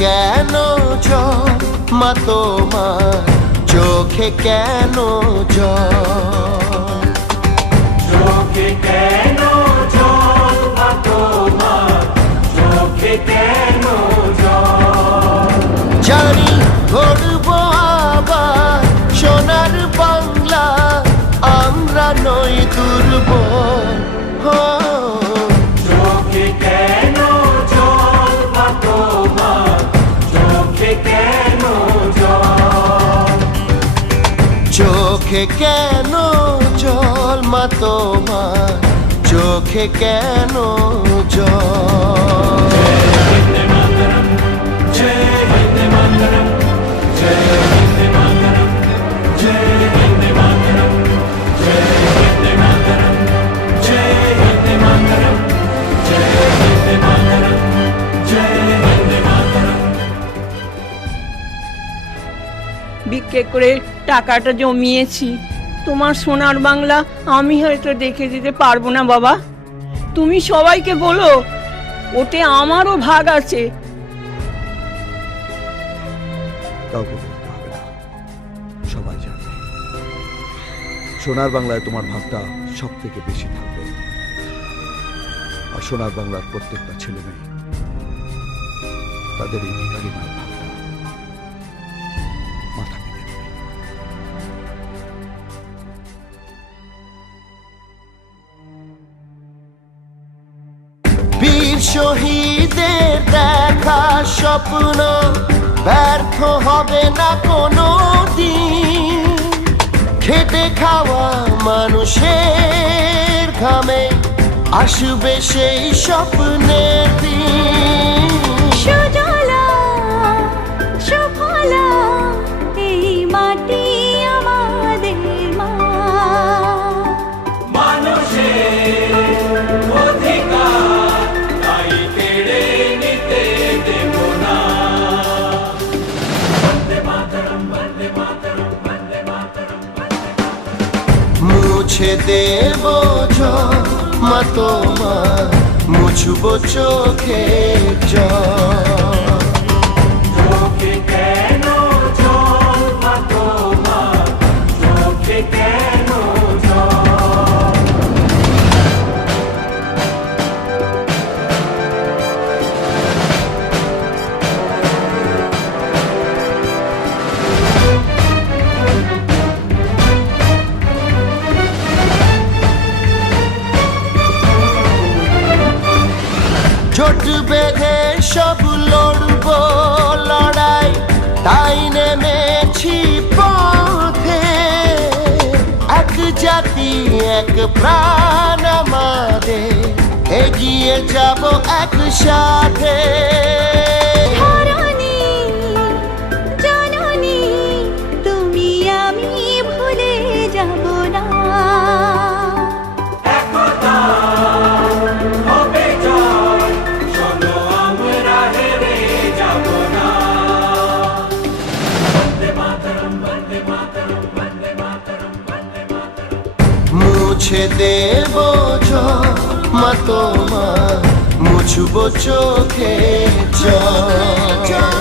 কেন জল মা তোমার চোখে কেন জল চোখে কেন জল মা তোমার চোখে কেন জল জানি গর্ব আবার সোনার বাংলা আমরা নই দুর্বল চোখে কেন জল মা তোমার চোখে কেন জল চোখে কেন জল মা তোমার চোখে কেন জল ভিক্ষে করে টাকাটা জমিয়েছি, তোমার সোনার বাংলা আমি হয়তো দেখে দিতে পারবো না বাবা। তুমি সবাইকে বলো ওতে আমারও ভাগ আছে। কাউকে বলতে হবে না, সবাই জানে সোনার বাংলায় তোমার ভাগটা সব থেকে বেশি থাকবে। আর সোনার বাংলার প্রত্যেকটা ছেলে মেয়ে তাদের এই ভিখারি মায়ের ভাগটা মাথা পেতে নেবে। বীর শহীদের দেখা স্বপ্ন ব্যর্থ হবে না কোনো দিন। খেটে খাওয়া মানুষের ঘামে আসবে সেই স্বপ্নের দিন। সুজলা সুফলা এই মাটি আমাদের মা। মানুষের অধিকার তাই কেড়ে নিতে দেব না। বন্দে মাতরম বন্দে মাতরম বন্দে মাতরম। মুছে দেব জল মা তোমার মুছবো চোখের জল। চোখে কেন জল মা তোমার চোখে কেন জল জোট বেঁধে সব লড়ব লড়াই তাই নেমেছি পথে। এক জাতি এক প্রাণ আমাদের এগিয়ে যাব একসাথে। ধরণী জননী তুমি আমি ভুলে যাব না। একতা হবে জয়, চলো আমরা হেরে যাব না। বন্দে মাতরম বন্দে মাতরম বন্দে মাতরম বন্দে মাতরম। মুছে দেব জল মা তোমার মুছবো চোখের জল।